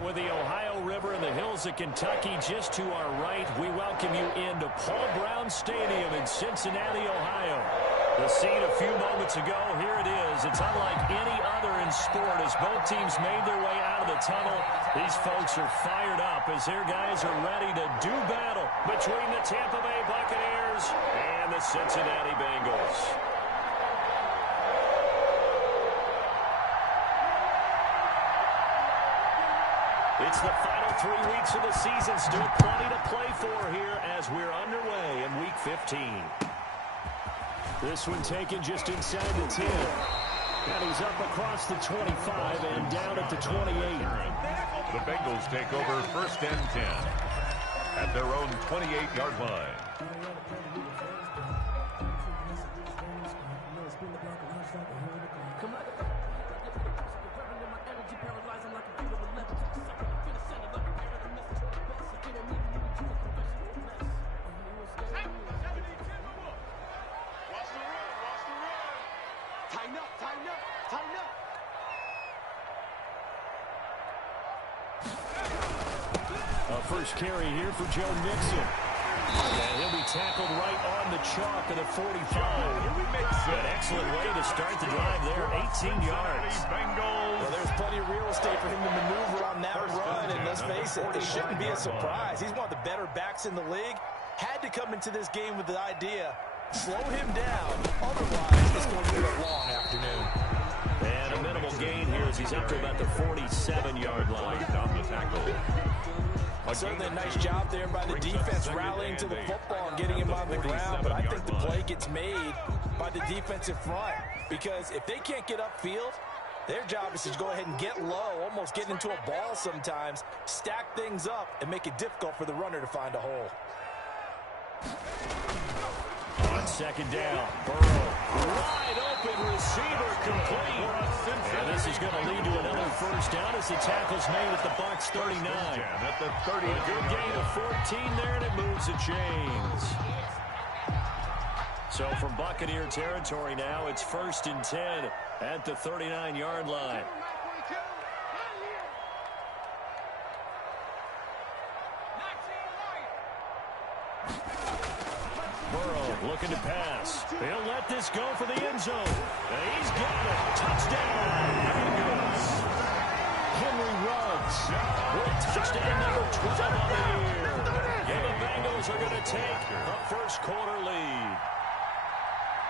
With the Ohio River and the hills of Kentucky just to our right, we welcome you into Paul Brown Stadium in Cincinnati, Ohio. The scene a few moments ago, here it is. It's unlike any other in sport as both teams made their way out of the tunnel. These folks are fired up as their guys are ready to do battle between the Tampa Bay Buccaneers and the Cincinnati Bengals. It's the final 3 weeks of the season. Still plenty to play for here as we're underway in Week 15. This one taken just inside the 10. And he's up across the 25 and down at the 28. The Bengals take over first and 10 at their own 28-yard line. First carry here for Joe Mixon. And he'll be tackled right on the chalk of the 45. An excellent way to start the drive there, 18 yards. Well, there's plenty of real estate for him to maneuver on that run, and let's face it, it shouldn't be a surprise. He's one of the better backs in the league. Had to come into this game with the idea, slow him down, otherwise it's going to be a long afternoon. And a minimal gain here as he's up to about the 47-yard line. Down the tackle. Certainly a nice job there by the defense rallying to the football and getting him on the ground, but I think the play gets made by the defensive front because if they can't get upfield, their job is to go ahead and get low, almost get into a ball sometimes, stack things up, and make it difficult for the runner to find a hole. On second down, Burrow, wide open receiver complete. And this is going to lead to another first down as the tackle's made at the Bucs 39. At the 30. A good gain of 14 there, and it moves the chains. So from Buccaneer territory now, it's first and 10 at the 39-yard line. Burrow looking to pass. He'll let this go for the end zone. And he's got it. Touchdown, Bengals. Henry Ruggs with touchdown number 12 on the year. And the Bengals are going to take a first quarter lead.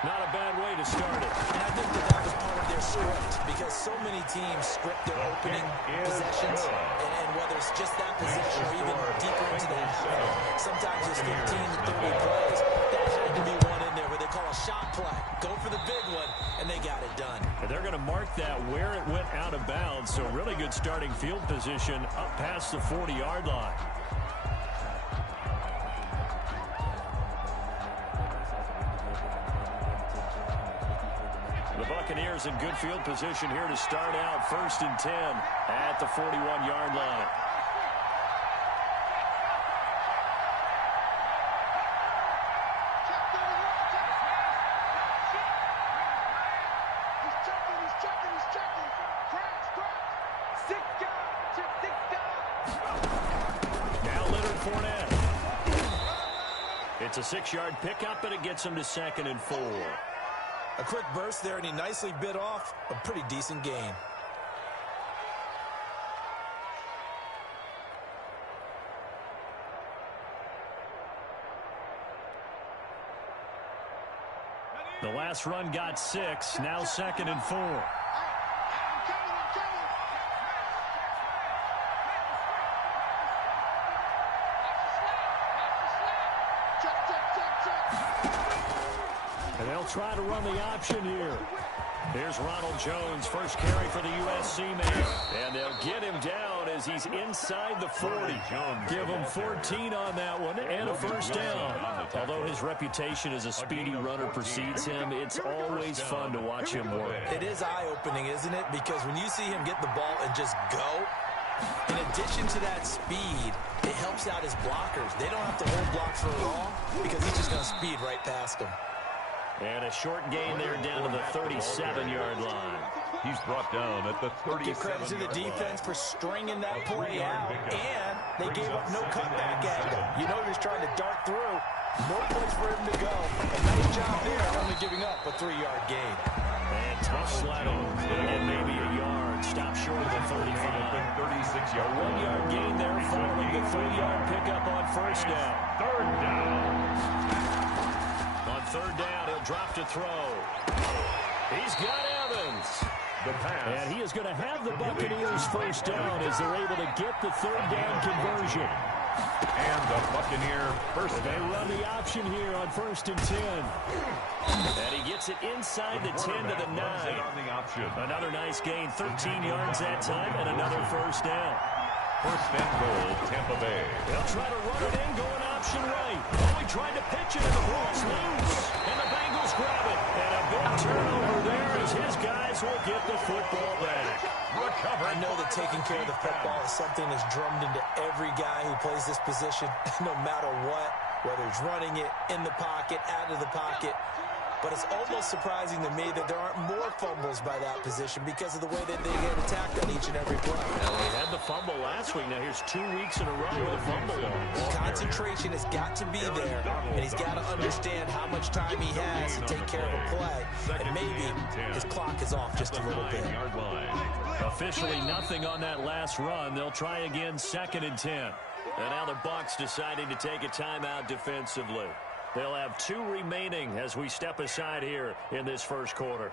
Not a bad way to start it. And I think that was part of their script because so many teams script their opening possessions, and whether it's just that possession or even deeper into the half, sometimes it's 15 to 30 plays. That had to be one in there where they call a shot play. Go for the big one, and they got it done. And they're going to mark that where it went out of bounds, so really good starting field position up past the 40-yard line. The Buccaneers in good field position here to start out first and 10 at the 41-yard line. Now Leonard Fournette. It's a 6-yard pickup, and it gets him to second and 4. A quick burst there, and he nicely bit off a pretty decent gain. The last run got 6, now second and 4. And they'll try to run the option here. Here's Ronald Jones, first carry for the USC man. And they'll get him down as he's inside the 40. Give him 14 on that one and a first down. Although his reputation as a speedy runner precedes him, it's always fun to watch him work. It is eye-opening, isn't it? Because when you see him get the ball and just go, in addition to that speed, it helps out his blockers. They don't have to hold blocks for long because he's just going to speed right past them. And a short gain there down to the 37-yard line. He's brought down at the 37-yard line. Give credit to the defense for stringing that play out, and they gave up no cutback angle. You know he's trying to dart through. No place for him to go. A nice job there, only giving up a 3-yard gain. And tough sledding. And maybe a yard. Stop short of the 35. 36-yard 1-yard gain there following the 3-yard pickup on first down. Third down. On third down, he'll drop to throw. He's got Evans. The pass. And he is going to have the Buccaneers first down as they're able to get the third down conversion. And the Buccaneer first down. They run the option here on 1st and 10. And he gets it inside the 10 to the 9. On the option. Another nice gain, 13 yards that time, and another first down. First and goal, Tampa Bay. They'll try to run it in, going option right. Oh, he tried to pitch it, and the ball's loose. And the Bengals grab it. And a big turnover there as his guys will get the football back. I know that taking care of the football is something that's drummed into every guy who plays this position, no matter what, whether he's running it, in the pocket, out of the pocket. But it's almost surprising to me that there aren't more fumbles by that position because of the way that they get attacked on each and every play. Well, he had the fumble last week. Now here's 2 weeks in a row with a fumble. Concentration has got to be there, and he's got to understand how much time he has to take care of a play. And maybe his clock is off just a little bit. Officially nothing on that last run. They'll try again, 2nd and 10. And now the Bucs deciding to take a timeout defensively. They'll have 2 remaining as we step aside here in this first quarter.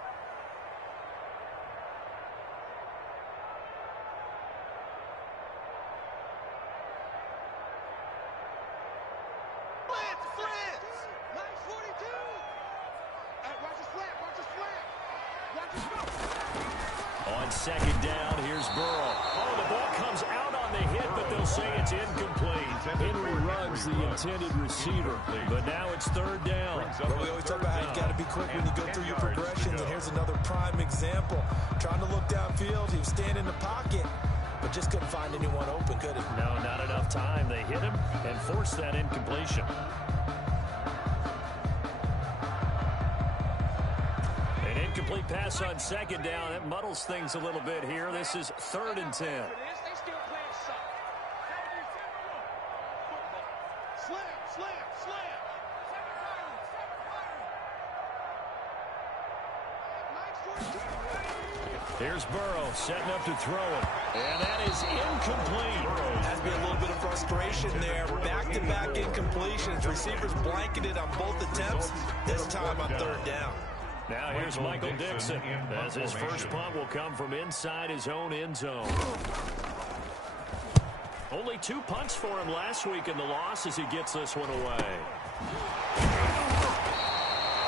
On 2nd down, here's Burrow. Oh, the ball comes out on the hit, but they'll say it's incomplete. Henry Ruggs, the intended receiver. But now it's 3rd down. Well, we always talk about how you've got to be quick when you go through your progressions, and here's another prime example. Trying to look downfield, he was standing in the pocket, but just couldn't find anyone open, could he? No, not enough time. They hit him and forced that incompletion. An incomplete pass on 2nd down. That muddles things a little bit here. This is 3rd and 10. Here's Burrow setting up to throw it. And that is incomplete. Has to be a little bit of frustration there. Back-to-back incompletions. Receivers blanketed on both attempts. This time on 3rd down. Now here's Michael Dixon as his first punt will come from inside his own end zone. Only 2 punts for him last week in the loss as he gets this one away.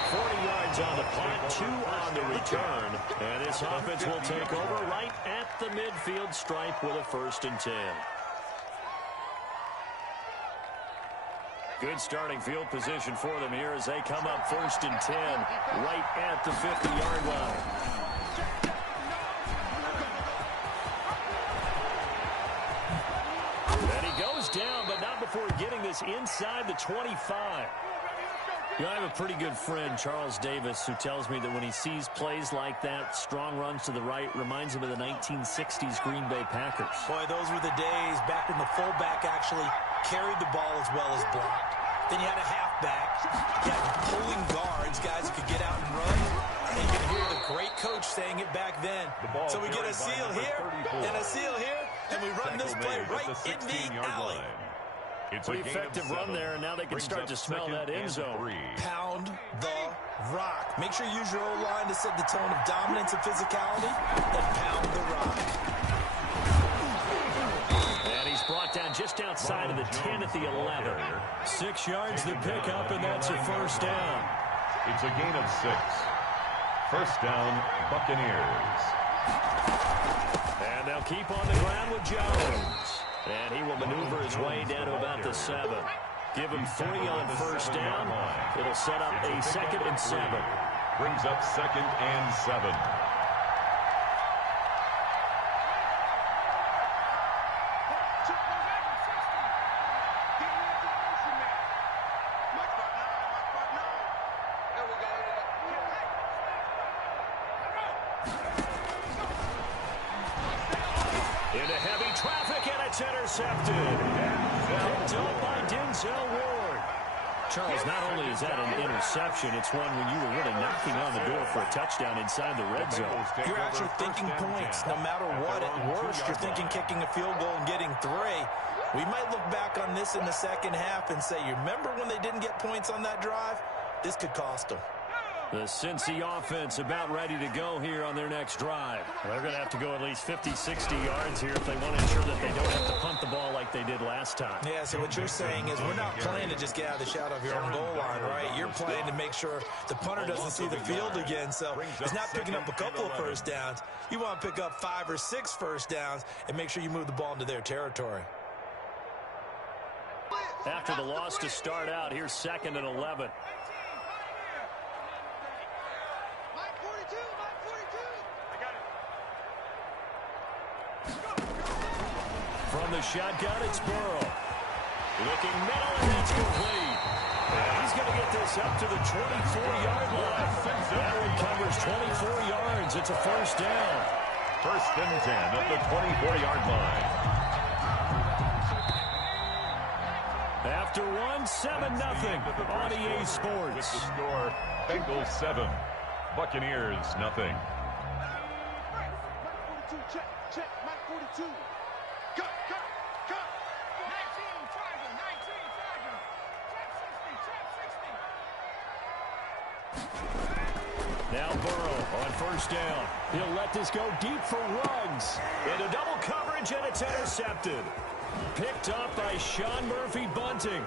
40 yards on the punt, 2 on the return. And this offense will take over right at the midfield stripe with a 1st and 10. Good starting field position for them here as they come up 1st and 10 right at the 50-yard line. And he goes down, but not before getting this inside the 25. You know, I have a pretty good friend, Charles Davis, who tells me that when he sees plays like that, strong runs to the right, reminds him of the 1960s Green Bay Packers. Boy, those were the days back when the fullback actually carried the ball as well as blocked. Then you had a halfback. You had pulling guards, guys who could get out and run. And you can hear the great coach saying it back then. So we get a seal here and a seal here, and we run this play right in the alley. It's pretty effective run there, and now they can start to smell that end zone. Pound the rock. Make sure you use your O-line to set the tone of dominance and physicality, and pound the rock. And he's brought down just outside of the 10 at the 11. 6 yards to pick up, and that's a 1st down. It's a gain of 6. 1st down, Buccaneers. And they'll keep on the ground with Jones. And he will maneuver his way down to about the 7. Give him 3 on 1st down. It'll set up a 2nd and 7. Brings up 2nd and 7. heavy traffic, and it's intercepted. Picked up by Denzel Ward. Charles, not only is that an interception, it's one when you were really knocking on the door for a touchdown inside the red zone. You're actually thinking points. No matter what, at worst, you're thinking kicking a field goal and getting 3. We might look back on this in the second half and say, you remember when they didn't get points on that drive? This could cost them. The Cincy offense about ready to go here on their next drive. They're going to have to go at least 50, 60 yards here if they want to ensure that they don't have to punt the ball like they did last time. Yeah, so what you're saying is we're not playing to just get out of the shadow of your own goal line, right? You're playing to make sure the punter doesn't see the field again, so it's not picking up a couple of first downs. You want to pick up 5 or 6 first downs and make sure you move the ball into their territory. After the loss to start out, here's 2nd and 11. From the shotgun, it's Burrow. Looking middle, and that's complete. And he's going to get this up to the 24-yard line. That one covers 24 yards. It's a first down. 1st and 10 at the 24-yard line. After 7-0 on EA Sports. With the score, Bengals 7, Buccaneers nothing. Mike 42, check, Mike 42. Cut. 19, triangle, 19, triangle. Check 60, check 60. Now Burrow on first down. He'll let this go deep for Ruggs. Into double coverage, and it's intercepted. Picked up by Sean Murphy-Bunting.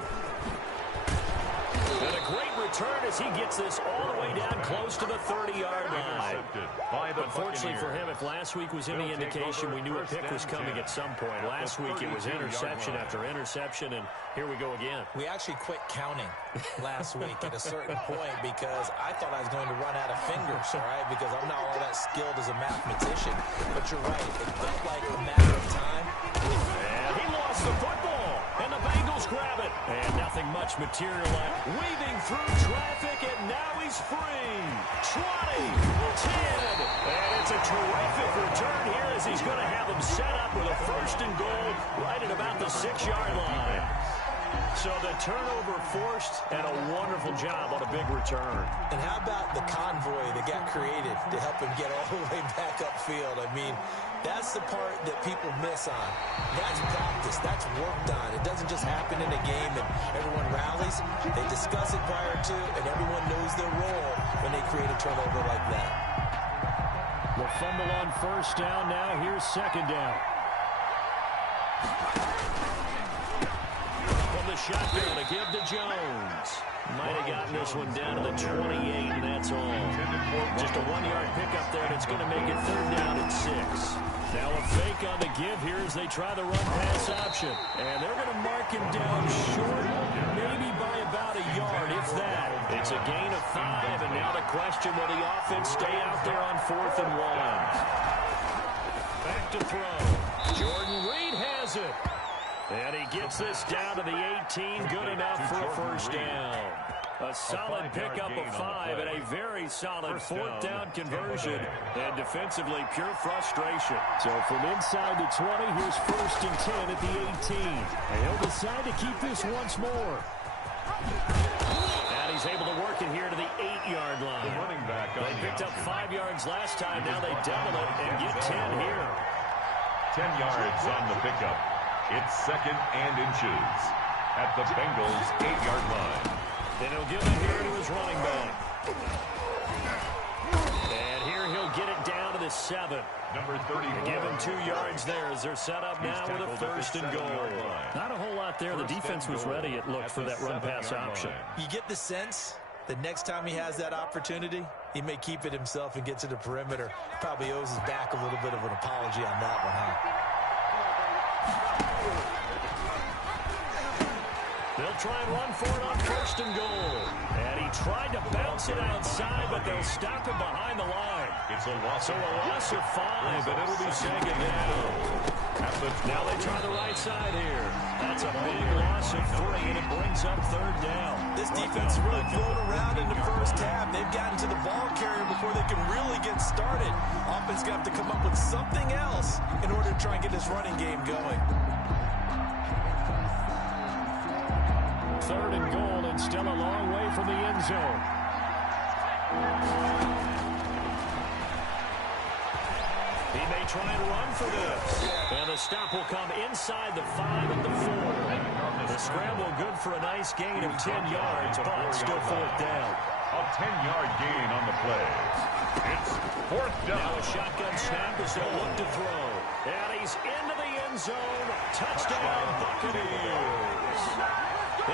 And a great return as he gets this all the way down close to the 30-yard line. Unfortunately for him, if last week was any indication, we knew a pick was coming at some point. Last week it was interception after interception, and here we go again. We actually quit counting last week at a certain point because I thought I was going to run out of fingers, all right, because I'm not all that skilled as a mathematician. But you're right. It felt like a matter of time. And he lost the football, and the Bengals grab it. And nothing much material left. Weaving through traffic, and now he's free. 20, 10, and it's a terrific return here as he's going to have him set up with a 1st and goal right at about the 6-yard line. So the turnover forced, and a wonderful job on a big return. And how about the convoy that got created to help him get all the way back upfield? I mean, that's the part that people miss on. That's practice. That's worked on. It doesn't just happen in a game and everyone rallies. They discuss it prior to, and everyone knows their role when they create a turnover like that. The fumble on first down. Now here's 2nd down. From the shotgun to give to Jones. Might have gotten this one down to the 28, and that's all. Just a 1-yard pickup there, and it's going to make it 3rd down and 6. Now a fake on the give here as they try the run-pass option. And they're going to mark him down short, maybe by about a yard, if that. It's a gain of 5, and now the question, will the offense stay out there on 4th and 1? Back to throw. Jordan Reed has it. And he gets this down to the 18, good enough for a first down. A solid pickup of 5 and a very solid 4th down conversion. And defensively, pure frustration. So from inside the 20, here's 1st and 10 at the 18. And he'll decide to keep this once more. And he's able to work it here to the 8-yard line. They picked up 5 yards last time. Now they double it and get 10 here. 10 yards on the pickup. It's 2nd and inches at the Bengals' 8-yard line. Then he'll give it here to his running back. And here he'll get it down to the 7. Number 34. Give him 2 yards there as they're set up now with a 1st and goal. Not a whole lot there. The defense was ready, it looked, for that run-pass option. You get the sense that next time he has that opportunity, he may keep it himself and get to the perimeter. Probably owes his back a little bit of an apology on that one, huh? They'll try and run for it on 1st and goal. And he tried to bounce it outside, but they'll stop him behind the line. It's a loss So a loss of 5, and it'll be second down. Now they try the right side here. That's a big loss of 3, and it brings up third down. This defense is really thrown around in the first half. They've gotten to the ball carrier before they can really get started. Offense got to come up with something else in order to try and get this running game going. Third and goal, and still a long way from the end zone. He may try and run for this. And the stop will come inside the 5 and the 4. The scramble good for a nice gain of 10 yards, but still fourth down. A 10-yard gain on the play. It's fourth down. Now a shotgun snap as they'll look to throw. And he's into the end zone. Touchdown, Buccaneers.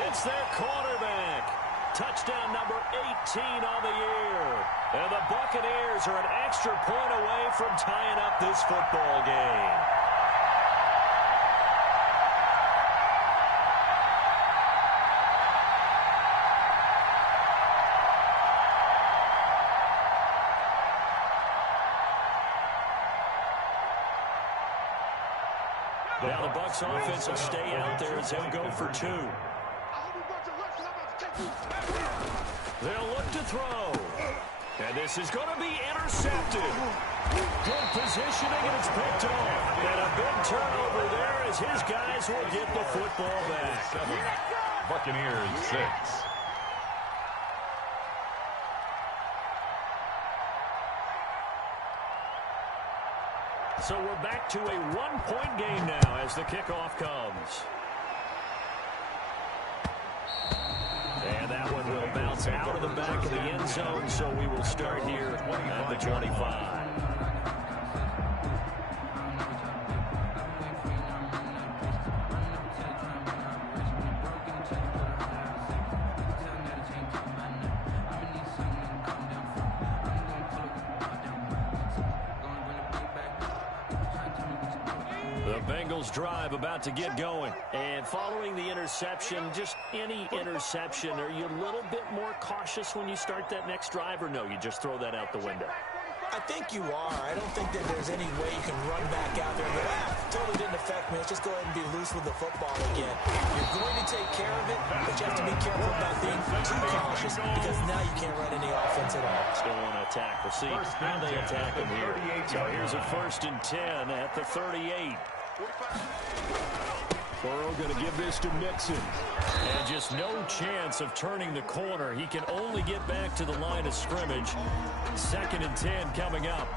It's their quarterback. Touchdown number 18 on the year. And the Buccaneers are an extra point away from tying up this football game. Now the Bucs offense will stay out there as they'll go for 2. They'll look to throw. And this is going to be intercepted. Good positioning, and it's picked off. And a big turnover there as his guys will get the football back. Buccaneers 6. So we're back to a one-point game now as the kickoff comes. And that one will bounce out of the back of the end zone, so we will start here at the 25. The Bengals drive about to get going. And following the interception, just any interception, are you a little bit more cautious when you start that next drive, or no, you just throw that out the window? I think you are. I don't think that there's any way you can run back out there and go, totally didn't affect me. Let's just go ahead and be loose with the football again. You're going to take care of it, but you have to be careful about being too cautious because now you can't run any offense at all. Still want to attack. We'll see how they attack him here. So here's a 1st and 10 at the 38. Burrow going to give this to Mixon. And just no chance of turning the corner. He can only get back to the line of scrimmage. 2nd and 10 coming up.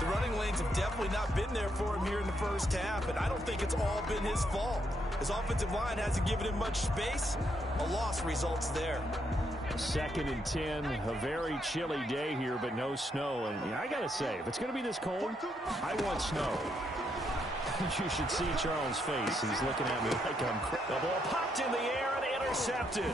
The running lanes have definitely not been there for him here in the first half, and I don't think it's all been his fault. His offensive line hasn't given him much space. A loss results there. 2nd and 10, a very chilly day here, but no snow. And I got to say, if it's going to be this cold, I want snow. You should see Charles' face. He's looking at me like I'm crazy. The ball popped in the air and intercepted.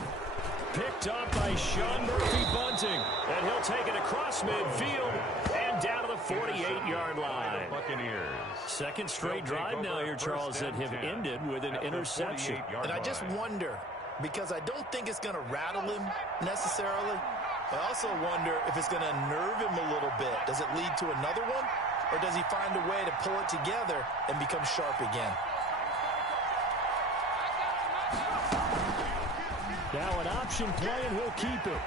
Picked up by Sean Murphy-Bunting. And he'll take it across midfield and down to the 48-yard line. Buccaneers. Second straight drive now here, Charles, that have ended with an interception. And I just wonder, because I don't think it's going to rattle him necessarily. I also wonder if it's going to nerve him a little bit. Does it lead to another one? Or does he find a way to pull it together and become sharp again? Now an option play, and he'll keep it.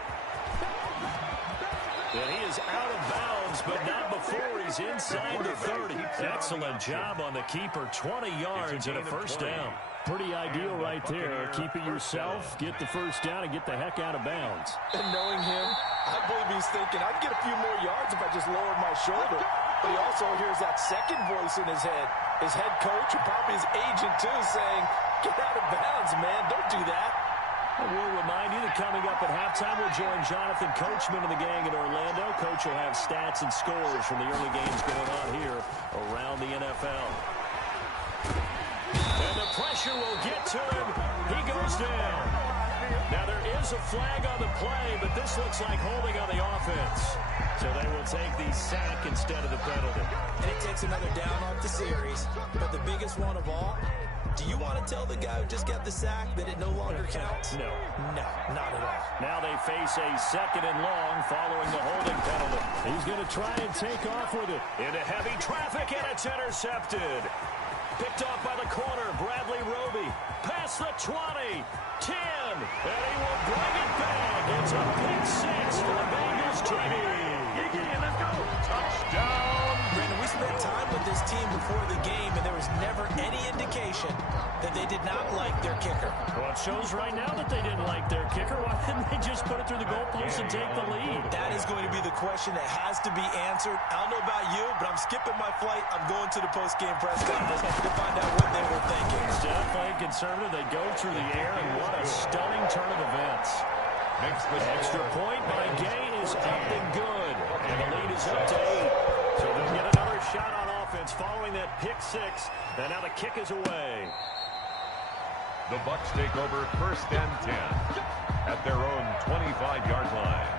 And he is out of bounds, but not before he's inside the 30. Excellent job on the keeper. 20 yards and a first down. Pretty ideal right there. Keep it yourself, get the first down, and get the heck out of bounds. And knowing him, I believe he's thinking, I'd get a few more yards if I just lowered my shoulder. But he also hears that second voice in his head. His head coach and probably his agent, too, saying, get out of bounds, man. Don't do that. And we'll remind you that coming up at halftime, we'll join Jonathan Coachman and the gang in Orlando. Coach will have stats and scores from the early games going on here around the NFL. And the pressure will get to him. He goes down. Now, there is a flag on the play, but this looks like holding on the offense. So they will take the sack instead of the penalty. And it takes another down off the series. But the biggest one of all, do you want to tell the guy who just got the sack that it no longer counts? No. No, not at all. Now they face a 2nd and long following the holding penalty. He's going to try and take off with it. Into heavy traffic, and it's intercepted. Picked off by the corner, Bradley Roby. Past the 20, 10, and he will bring it back. It's a pick 6 for the Bengals TD. Let's go. Touchdown. Brandon, we spent time with this team before the game, and there was never any indication that they did not like their kicker. Well, it shows right now that they didn't like their kicker. Why didn't they just put it through the goalpost and take the lead? That is going to be the question that has to be answered. I don't know about you, but I'm skipping my flight. I'm going to the post-game press conference to find out what they were thinking. It's definitely conservative. They go through the air, and what a stunning turn of events. Extra point by Gay is up and good. And the lead is up to 8. So they'll get another shot on offense following that pick 6. And now the kick is away. The Bucs take over 1st and 10 at their own 25-yard line.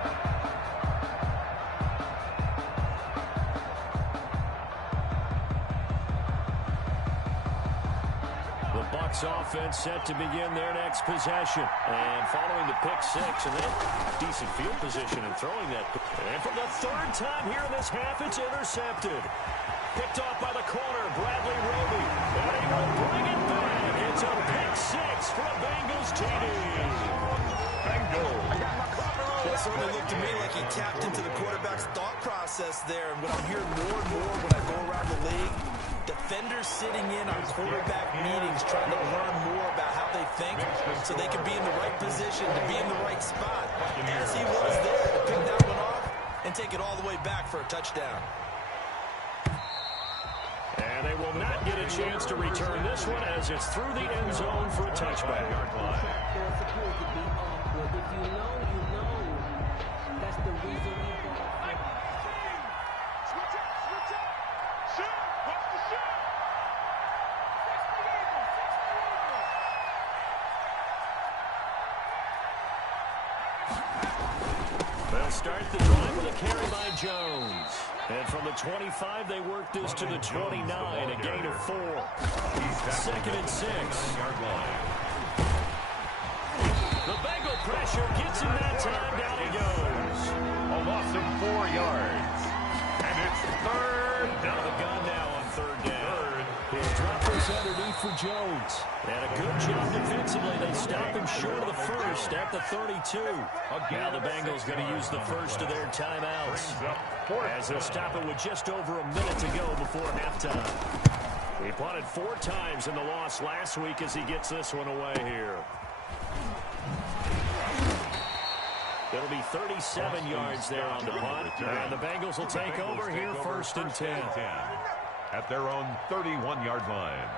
The Bucs offense set to begin their next possession. And following the pick 6, and then decent field position and throwing that. And for the 3rd time here in this half, it's intercepted. Picked off by the corner, Bradley Roby. And he will bring it back. It's a pick 6 for a Bengals TD. Bengals. That certainly looked to me like he tapped into the quarterback's thought process there. And what I'm hearing more and more when I go around the league, defenders sitting in on quarterback meetings trying to learn more about how they think so they can be in the right position to be in the right spot. As he was there to pick that one off and take it all the way back for a touchdown. And they will not get a chance to return this one as it's through the end zone for a touchback. They're supposed to be awkward. If you know, you know. That's the reason we brought. Switch up. Shoot. Watch the shoot. They'll start the drive with a carry by Jones. And from the 25, they work this to the 29, a gain of 4. 2nd and 6. The Bengal pressure gets him that time. Down he goes. A loss of 4 yards. And it's 3rd Down the gun now on 3rd down. He'll drop this underneath for Jones. And a good job defensively. They stop him short of the 1st at the 32. Now the Bengals going to use the first of their timeouts, as they'll stop it with just over a minute to go before halftime. He punted 4 times in the loss last week as he gets this one away here. It'll be 37 yards there on the punt. And the Bengals will take over here 1st and 10. At their own 31-yard line.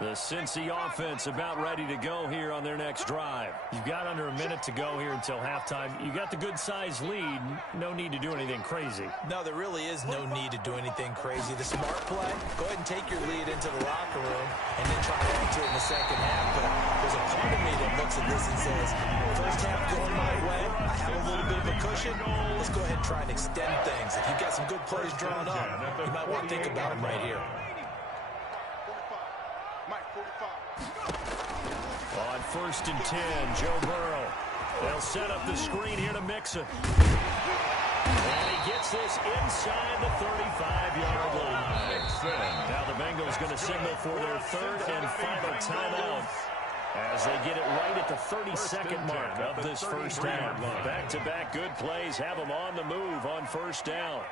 The Cincy offense about ready to go here on their next drive. You've got under a minute to go here until halftime. You got the good-sized lead. No need to do anything crazy. No, there really is no need to do anything crazy. The smart play, go ahead and take your lead into the locker room and then try to add to it in the second half. But there's a part of me that looks at this and says, first half going my way, I have a little bit of a cushion. Let's go ahead and try and extend things. If you've got some good plays drawn up, you might want to think about them right here. On 1st and 10, Joe Burrow. They'll set up the screen here to Mixon. And he gets this inside the 35-yard line. Now the Bengals going to signal for their 3rd and final timeout as they get it right at the 32nd mark of this first half. Back-to-back good plays have them on the move on 1st down.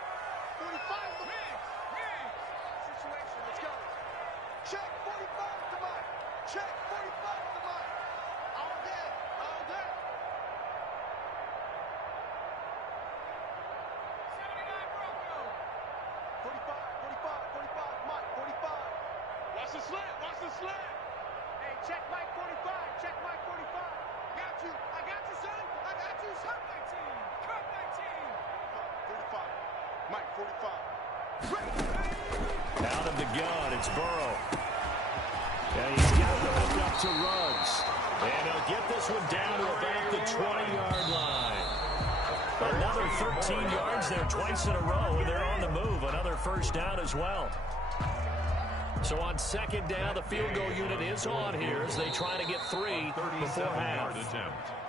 Watch the slant. Hey, check Mike 45. Check Mike 45. Got you. I got you, son. I got you, son. Cut 19. 45. Mike 45. Out of the gun, it's Burrow. And he's got the hook up to Ruggs. And he'll get this one down to about the 20-yard line. Another 13 yards there twice in a row, and they're on the move. Another first down as well. So on second down, the field goal unit is on here as they try to get 3 before half.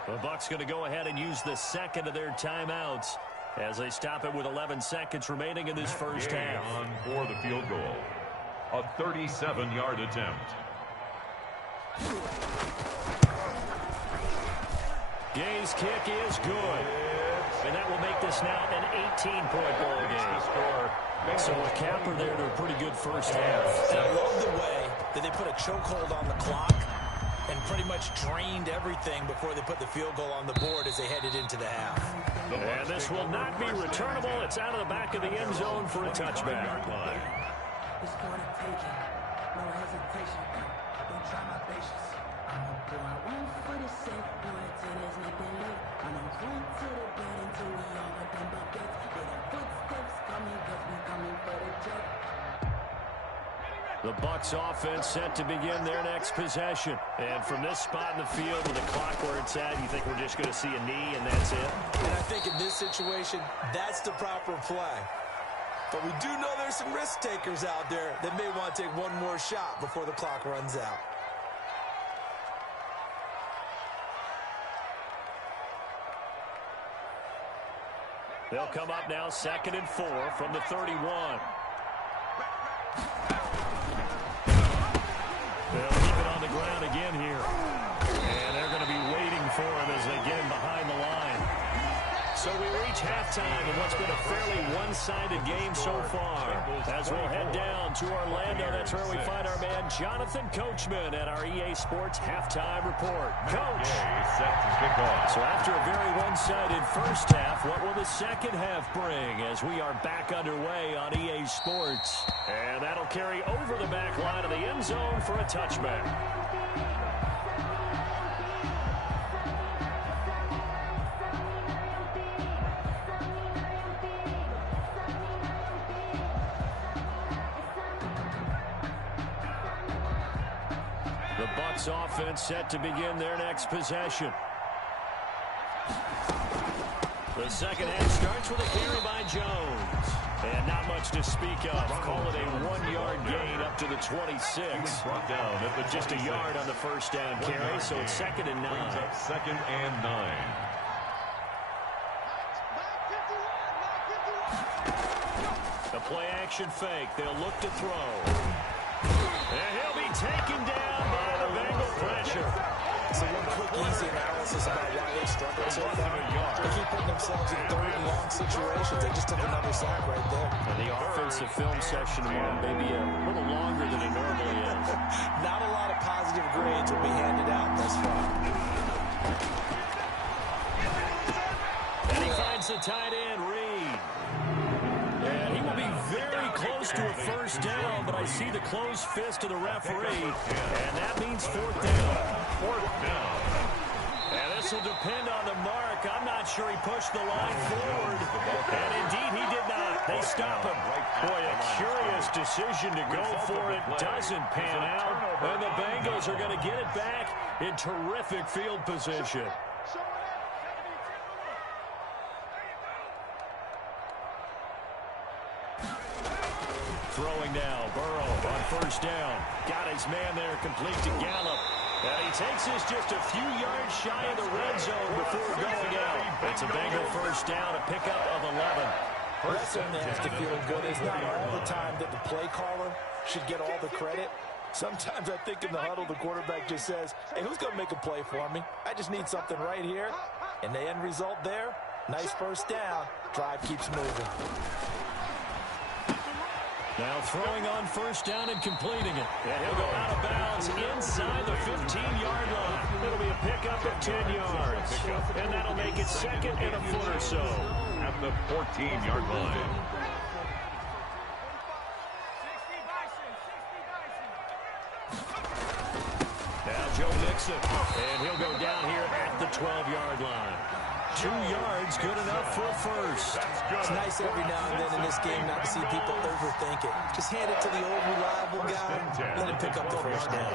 The Bucs going to go ahead and use the second of their timeouts as they stop it with 11 seconds remaining in this first half. On for the field goal. A 37-yard attempt. Gay's kick is good. And that will make this now an 18-point ball game. So a capper there to a pretty good first half. And I love the way that they put a chokehold on the clock and pretty much drained everything before they put the field goal on the board as they headed into the half. And this will not be returnable. It's out of the back of the end zone for a touchback. It's for the taking. No hesitation. Don't try my patience. I'm a boy. I won't for the sake. Boy, till there's nothing left. I'm gonna run to the bed until we all are done buckets. With the footsteps coming, cause we coming for the check. The Bucs offense set to begin their next possession. And from this spot in the field with the clock where it's at, you think we're just going to see a knee and that's it? And I think in this situation, that's the proper play. But we do know there's some risk takers out there that may want to take one more shot before the clock runs out. They'll come up now 2nd and 4 from the 31. They'll keep it on the ground again here. And they're going to be waiting for him as they get him behind the line. So we reach halftime in what's been a fairly one-sided game so far. As we'll head down to Orlando, that's where we find our man Jonathan Coachman at our EA Sports Halftime Report. Coach! Set to kick off. So after a very one-sided first half, what will the second half bring as we are back underway on EA Sports? And that'll carry over the back line of the end zone for a touchback. The Bucs offense set to begin their next possession. The second half starts with a carry by Jones. And not much to speak of. Call it a 1-yard gain up to the 26. Brought down at the Just a yard on the first down carry, so it's 2nd and 9. Brings up 2nd and 9. The play action fake. They'll look to throw. And he'll be taken down by the Bengal pressure. So one quick, easy analysis about why they struggled so far. They keep putting themselves in 3rd and long situations. They just took another sack right there. And the offensive film session one maybe a little longer than it normally is. Not a lot of positive grades will be handed out thus far. And he finds the tight end, Reed. And he will be very close to a first down, but I see the closed fist of the referee, and that means 4th down. 4th down. And this will depend on the mark. I'm not sure he pushed the line forward. And indeed, he did not. They stop him. Boy, a curious decision to go for it. Doesn't pan out. And the Bengals are going to get it back in terrific field position. Throwing now, Burrow on first down. Got his man there, complete to Gallup. And he takes this just a few yards shy of the red zone before going out. It's a Bengal first down, a pickup of 11. That's something that has to feel good. It's not all the time that the play caller should get all the credit. Sometimes I think in the huddle, the quarterback just says, hey, who's going to make a play for me? I just need something right here. And the end result there, nice first down. Drive keeps moving. Now throwing on first down and completing it. And he'll go out of bounds inside the 15-yard line. It'll be a pickup of 10 yards. And that'll make it 2nd and a foot or so. At the 14-yard line. Now Joe Mixon. And he'll go down here at the 12-yard line. 2 yards, good enough for a first. It's nice every now and then in this game not to see people overthink it. Just hand it to the old reliable guy, let him pick up the first down.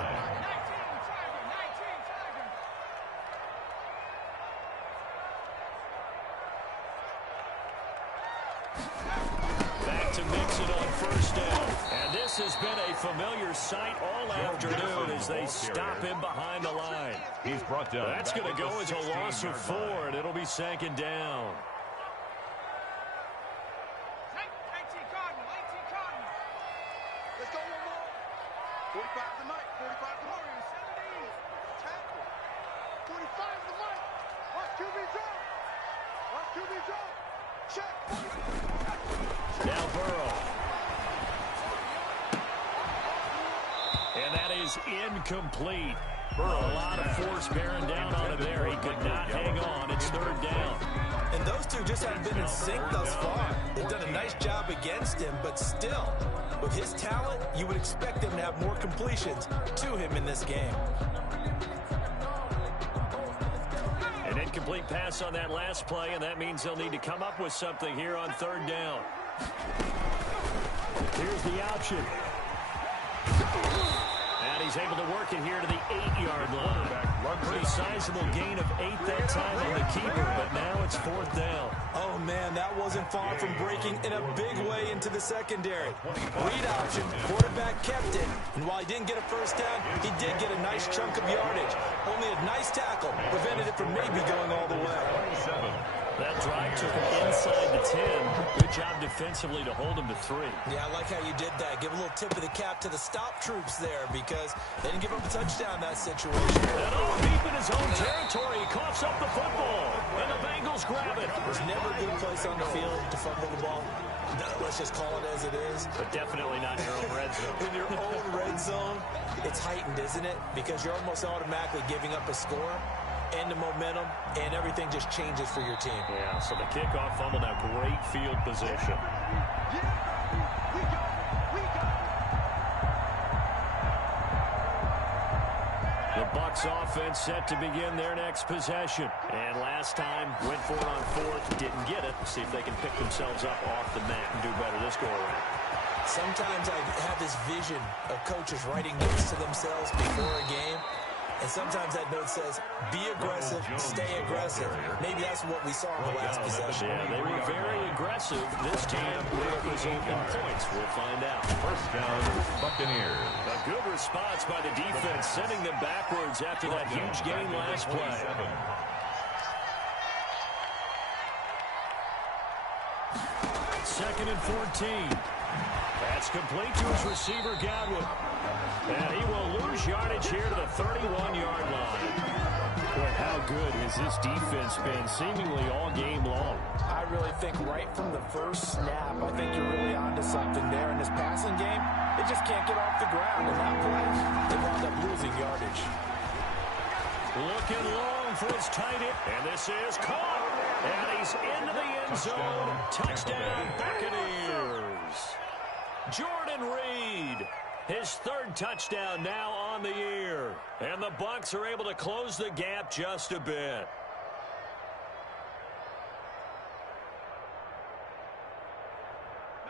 Back to mix it on first down. And this has been a familiar sight all afternoon as they stop him behind the line. He's brought down. That's going to go as a loss of 4, and it'll be second down. 18 Cardinal, 18 Cardinal. Let's go one more. 45 to Mike, 45 to Warriors, 17. Tackle. 45 to Mike. Watch QB drop. Watch QB drop. Check. Now Burrow. And that is incomplete. A lot of force bearing down on him there. He could not hang on. It's third down. And those two just haven't been in sync thus far. They've done a nice job against him, but still, with his talent, you would expect them to have more completions to him in this game. An incomplete pass on that last play, and that means they'll need to come up with something here on third down. Here's the option. And he's able to work it here to the 8-yard line. Pretty sizable gain of 8 that time on the keeper, but now it's fourth down. Oh, man, that wasn't far from breaking in a big way into the secondary. Read option, quarterback kept it, and while he didn't get a first down, he did get a nice chunk of yardage. Only a nice tackle prevented it from maybe going all the way. That drive took him inside the 10. Good job defensively to hold him to 3. Yeah, I like how you did that. Give a little tip of the cap to the stop troops there because they didn't give up a touchdown in that situation. And deep in his own territory, he coughs up the football, and the Bengals grab it. There's never a good place on the field to fumble the ball. Let's just call it as it is. But definitely not in your own red zone. In your own red zone, it's heightened, isn't it? Because you're almost automatically giving up a score and the momentum, and everything just changes for your team. Yeah, so the kickoff fumble, now great field position. The Bucs offense set to begin their next possession. And last time, went for it on fourth, didn't get it. See if they can pick themselves up off the mat and do better this go-around. Sometimes I have this vision of coaches writing notes to themselves before a game. And sometimes that note says, be aggressive, stay aggressive. Maybe that's what we saw in the last possession. Yeah, they were very aggressive. This time will result in points. We'll find out. First down, Buccaneers. A good response by the defense, sending them backwards after that huge gain last play. Second and 14. That's complete to his receiver, Godwin. And he will lose yardage here to the 31-yard line. Boy, how good has this defense been seemingly all game long? I really think right from the first snap, I think you're really onto something there. In this passing game, they just can't get off the ground. And that play, they wound up losing yardage. Looking long for his tight end. And this is caught. And he's into the end zone. Touchdown, Buccaneers. Jordan Reed. His third touchdown now on the year. And the Bucs are able to close the gap just a bit.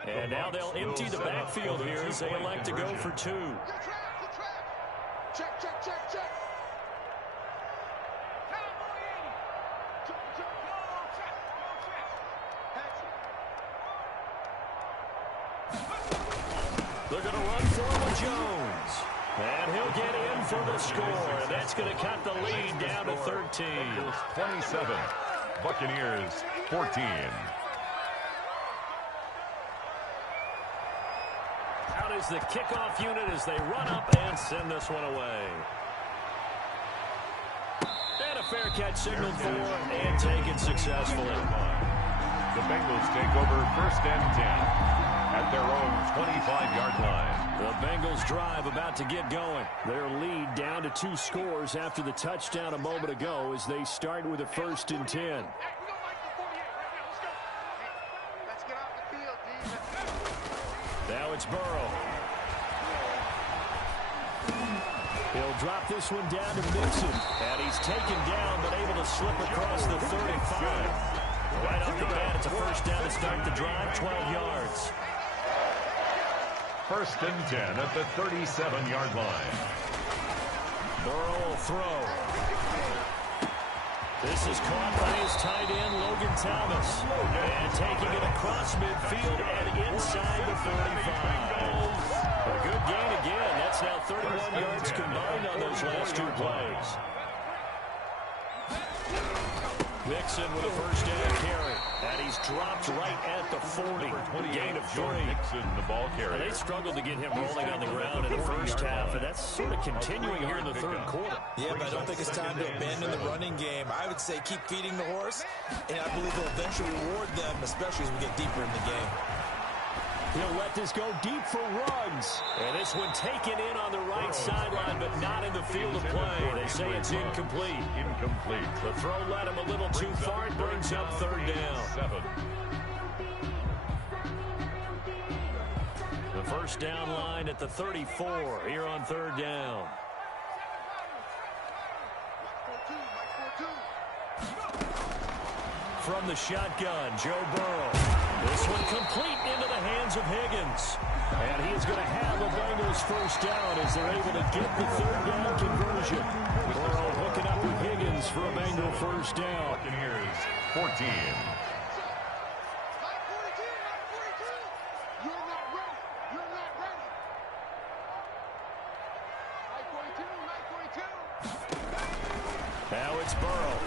And now they'll empty the backfield here as they elect to go for 2. Check, check, check, check. They're going to run for him with Jones. And he'll get in for the score. And that's going to cut the lead down to 13. 27. Buccaneers 14. Out is the kickoff unit as they run up and send this one away. And a fair catch signaled for and taken successfully. The Bengals take over first and 10. At their own 25-yard line. The Bengals drive about to get going. Their lead down to 2 scores after the touchdown a moment ago as they start with a first and 10. Hey, we don't like the 48 right now. Let's go. Hey, let's get off the field, D. Now it's Burrow. He'll drop this one down to Mixon. And he's taken down but able to slip across the 35. Right off the bat, it's a first down to start the drive, 12 yards. First and 10 at the 37-yard line. Burrow will throw. This is caught by his tight end, Logan Thomas. And taking it across midfield and inside the 45. A good gain again. That's now 31 yards combined on those last two plays. Mixon with a first down carry. And he's dropped right at the 40. Gain of 3. Mixon, the ball carrier. They struggled to get him rolling on the ground in the first half, and that's sort of continuing here in the third quarter. Yeah, but I don't think it's time to abandon the running game. I would say keep feeding the horse, and I believe they'll eventually reward them, especially as we get deeper in the game. He'll let this go deep for Ruggs. And this one taken in on the right sideline, but not in the field of play. They say it's incomplete. Incomplete. The throw led him a little too far. It brings up third down. 7. The first down line at the 34 here on third down. From the shotgun, Joe Burrow. This one complete into the hands of Higgins. And he is going to have a Bengals first down as they're able to get the third down conversion. Burrow hooking up with Higgins for a Bengal first down. Buccaneers, 14. Now it's Burrow.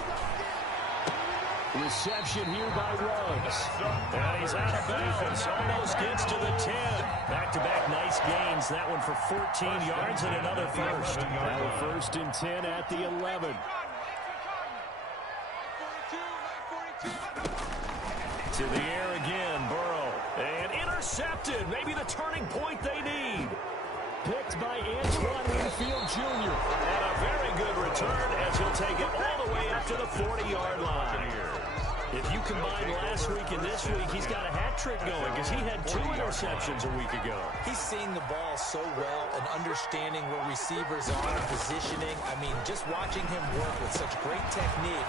Reception here by Ruggs. And he's out of bounds. Almost gets to the 10. Back-to-back nice gains. That one for 14 yards and another first. Now a first and 10 at the 11. To the air again, Burrow. And intercepted. Maybe the turning point they need. Picked by Antoine Winfield Jr. And a very good return as he'll take it all the way up to the 40-yard line. If you combine last week and this week, he's got a hat trick going because he had 2 interceptions a week ago. He's seeing the ball so well and understanding where receivers are and positioning. I mean, just watching him work with such great technique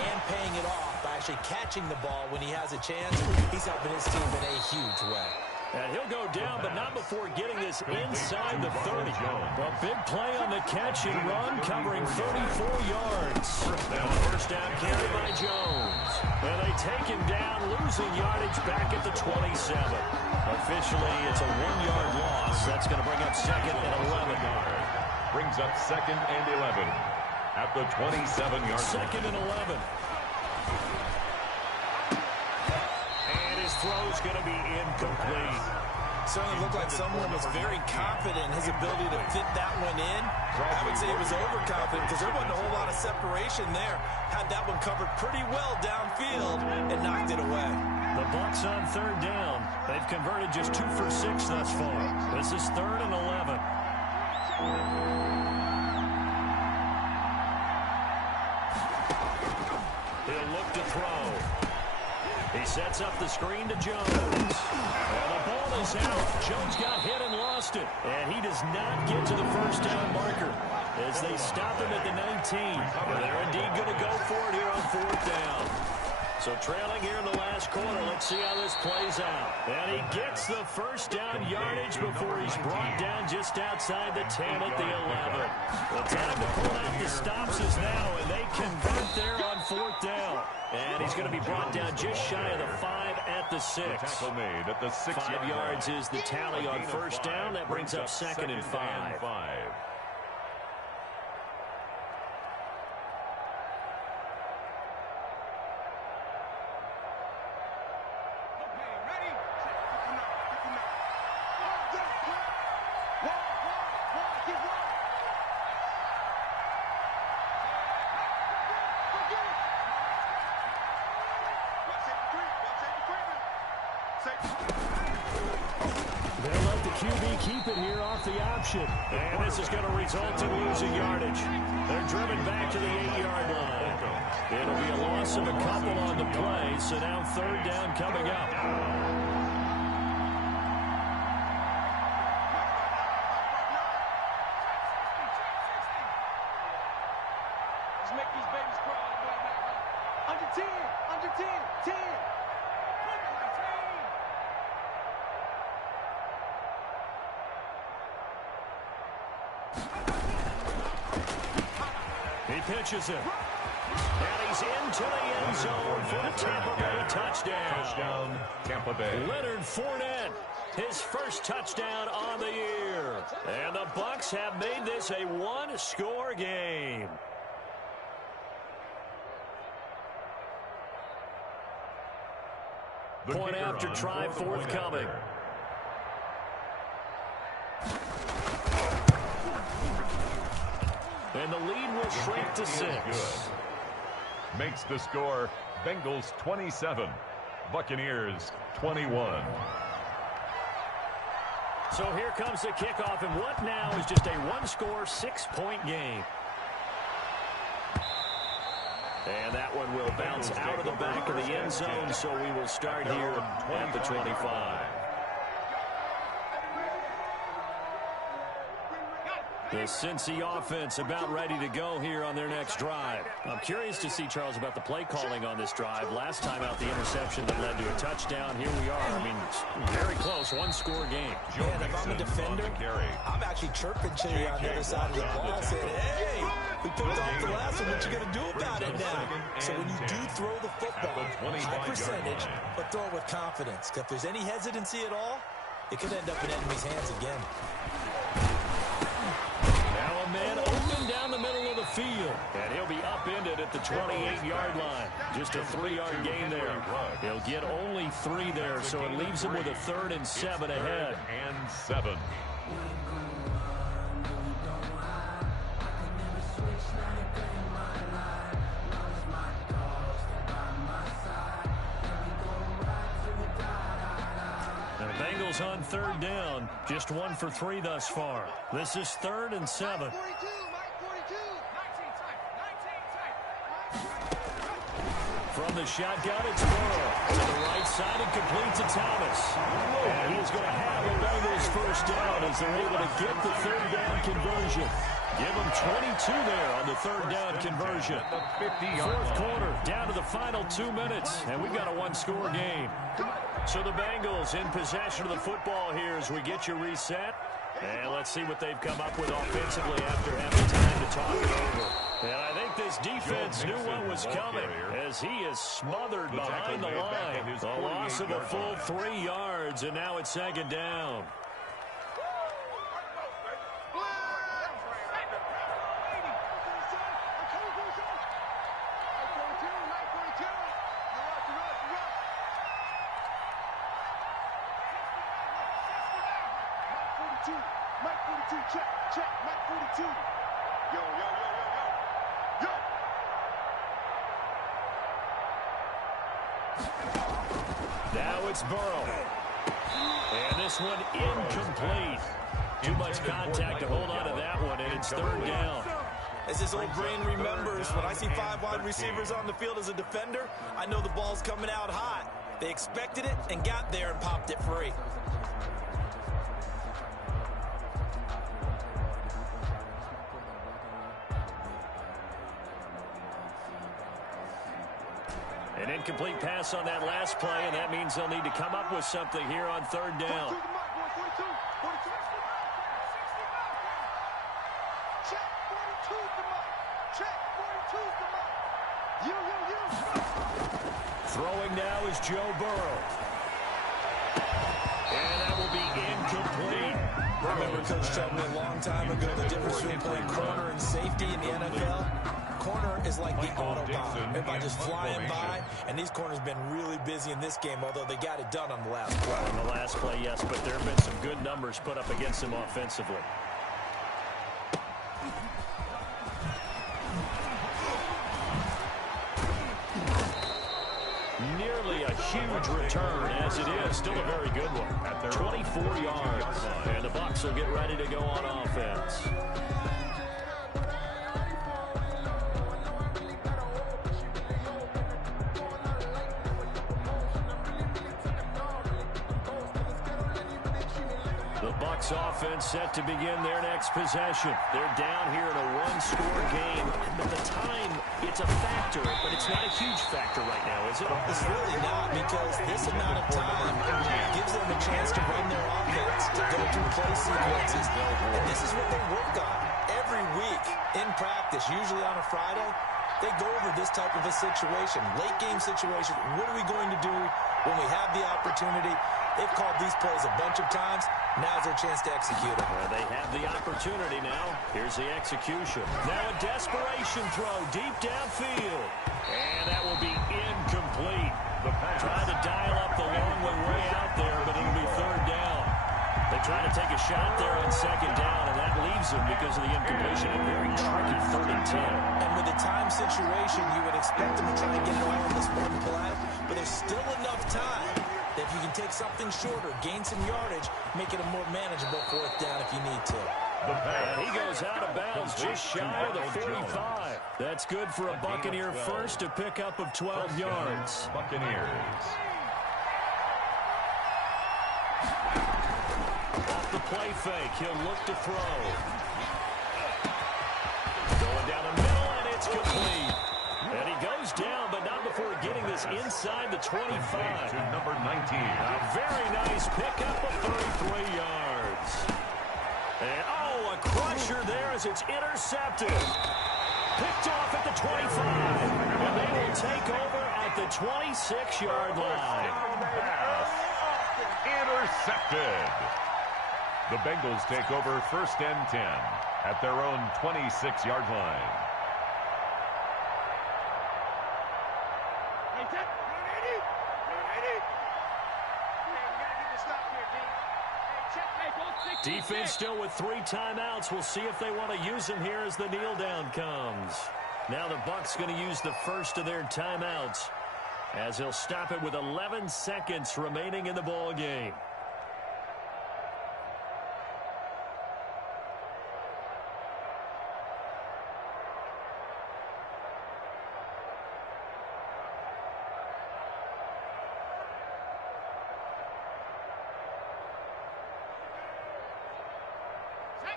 and paying it off by actually catching the ball when he has a chance, he's helping his team in a huge way. And he'll go down, but not before getting this inside the 30. A big play on the catch and run, covering 34 yards. First down carry by Jones. And they take him down, losing yardage back at the 27. Officially, it's a 1-yard loss. That's going to bring up second and 11. Brings up second and 11 at the 27-yard line. Second and 11. Throw's going to be incomplete. Certainly looked like someone was very confident in his ability to fit that one in. I would say he was overconfident because there wasn't a whole lot of separation there. Had that one covered pretty well downfield and knocked it away. The Bucs on third down. They've converted just 2 for 6 thus far. This is third and 11. He'll look to throw. He sets up the screen to Jones. And the ball is out. Jones got hit and lost it. And he does not get to the first down marker as they stop him at the 19. And they're indeed going to go for it here on fourth down. So trailing here in the last quarter. Let's see how this plays out. And he gets the first down yardage before he's brought down just outside the 10 at the 11. The time to pull out the stops is now, and they convert there on fourth down. And he's going to be brought down just shy of the 5 at the 6. Tackle made at the 6 5 yards is the tally on first down. That brings up second and 5. They'll let the QB keep it here off the option. And this is going to result in losing yardage. They're driven back to the 8-yard line. It'll be a loss of a couple on the play, so now third down coming up. Let's make these babies cry all the way back home. Under 10, under 10, 10. He pitches it. And he's into the end zone for a Tampa Bay touchdown. Touchdown, Tampa Bay. Leonard Fournette, his first touchdown on the year. And the Bucs have made this a one-score game. Point after try forthcoming. And the lead will shrink to 6. Makes the score Bengals 27, Buccaneers 21. So here comes the kickoff, and what now is just a one-score, 6-point game. And that one will bounce out of the back of the end zone, so we will start here at the 25. The Cincy offense about ready to go here on their next drive. I'm curious to see, Charles, about the play calling on this drive. Last time out, the interception that led to a touchdown. Here we are. I mean, very close, one-score game. Man, if I'm a defender, I'm actually chirping to you on the other side of the ball, saying, hey, we picked off the last one. What you going to do about it now? So when you do throw the football, high percentage, but throw it with confidence. If there's any hesitancy at all, it could end up in enemy's hands again. Man open down the middle of the field, and he'll be upended at the 28-yard line. Just a 3-yard gain there. He'll get only 3 there, so it leaves him with a 3rd and 7 ahead. And 7. Bengals on 3rd down. Just 1 for 3 thus far. This is 3rd and 7. From the shotgun, it's Burrow. To the right side and complete to Thomas. And he's going to have a Bengals first down as they're able to get the 3rd down conversion. Give them 22 there on the 3rd down conversion. 4th quarter, down to the final 2 minutes, and we've got a one-score game. So the Bengals in possession of the football here as we get you reset. And let's see what they've come up with offensively after having time to talk it over. And I think this defense knew what was coming as he is smothered behind the line. A loss of a full 3 yards, and now it's 2nd down. Mike 42, check, Mike 42. Yo. Now it's Burrow. And this one incomplete. Too much contact to hold on to that one, and it's 3rd down. As his old brain remembers, when I see 5 wide receivers on the field as a defender, I know the ball's coming out hot. They expected it and got there and popped it free. An incomplete pass on that last play, and that means they'll need to come up with something here on 3rd down. Throwing now is Joe Burrow. And that will be incomplete. I remember Coach telling me a long time ago the difference between playing corner and safety in the NFL. Corner is like the Autobahn. Everybody just flying by, and these corners have been really busy in this game, although they got it done on the last play. On the last play, yes, but there have been some good numbers put up against them offensively. Nearly a huge return, as it is. Still a very good one. 24 yards. And the Bucs will get ready to go on offense. The Bucs offense set to begin their next possession. They're down here in a one-score game. At the time, it's a factor, but it's not a huge factor right now, is it? It's really not, because this amount of time gives them a chance to run their offense, to go through play sequences. And this is what they work on every week in practice, usually on a Friday. they go over this type of a situation, late game situation. What are we going to do when we have the opportunity? They've called these plays a bunch of times. Now's their chance to execute them. Well, they have the opportunity now. Here's the execution. Now a desperation throw deep downfield. And that will be incomplete. The pass. Tried to dial up the long one way out there, but it'll be third down. They try to take a shot there on second down, and that leaves them because of the incompletion. A very tricky 3rd and 10. And with the time situation, you would expect them to try and get it all in this one play, but there's still enough time that if you can take something shorter, gain some yardage, make it a more manageable 4th down if you need to. And he goes out of bounds just shy of the 45. That's good for a Buccaneer first, a pickup of 12 yards. Buccaneers. Off the play fake, he'll look to throw. Going down the middle, and it's complete. And he goes down, but not before getting this inside the 25. To number 19. A very nice pickup of 33 yards. And, oh, a crusher there as it's intercepted. Picked off at the 25. And they will take over at the 26-yard line. Pass. Intercepted. The Bengals take over 1st and 10 at their own 26-yard line. Defense still with 3 timeouts. We'll see if they want to use them here as the kneel down comes. Now the Bucs going to use the first of their timeouts as he'll stop it with 11 seconds remaining in the ball game.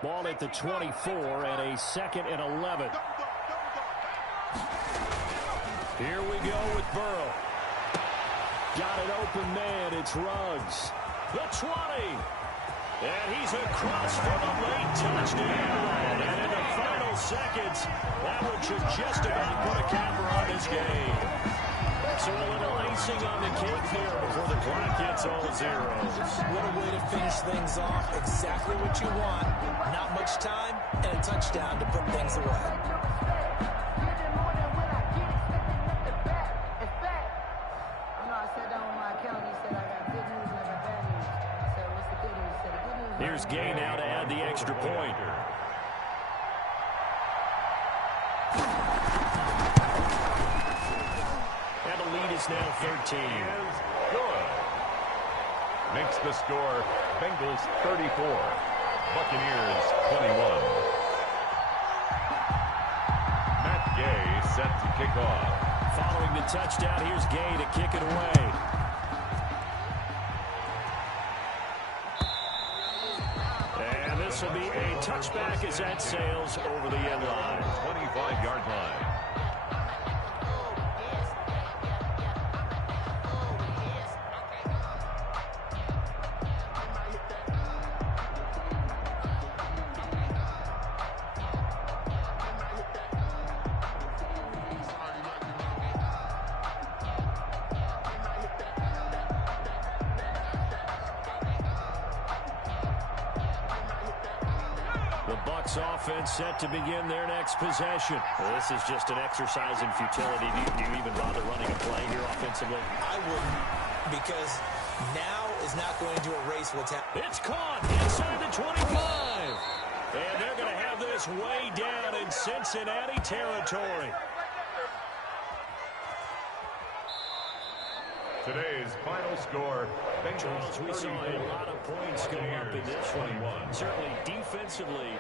Ball at the 24 and a 2nd and 11. Here we go with Burrow. Got an open man. It's Ruggs. The 20. And he's across for the late touchdown. And in the final seconds, that one should just about put a capper on this game. So a little icing on the cake there before the clock hits all zeros. What a way to finish things off. Exactly what you want. Not much time and a touchdown to put things away. Here's Gay now to add the extra point. And the lead is now 13. Good. Makes the score Bengals 34, Buccaneers 21. Matt Gay set to kick off. Following the touchdown, here's Gay to kick it away. And this will be a touchback as that sails over the end line. 25-yard line. Offense set to begin their next possession. Well, this is just an exercise in futility. Do you even bother running a play here offensively? I wouldn't, because now is not going to erase what's happening. It's caught inside the 25. And they're going to have this way down in Cincinnati territory. Today's final score, Bengals we saw a lot of points go up in this one. Certainly defensively,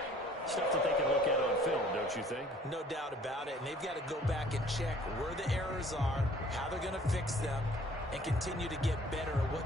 stuff that they can look at on film, don't you think? No doubt about it. And they've got to go back and check where the errors are, how they're going to fix them, and continue to get better at what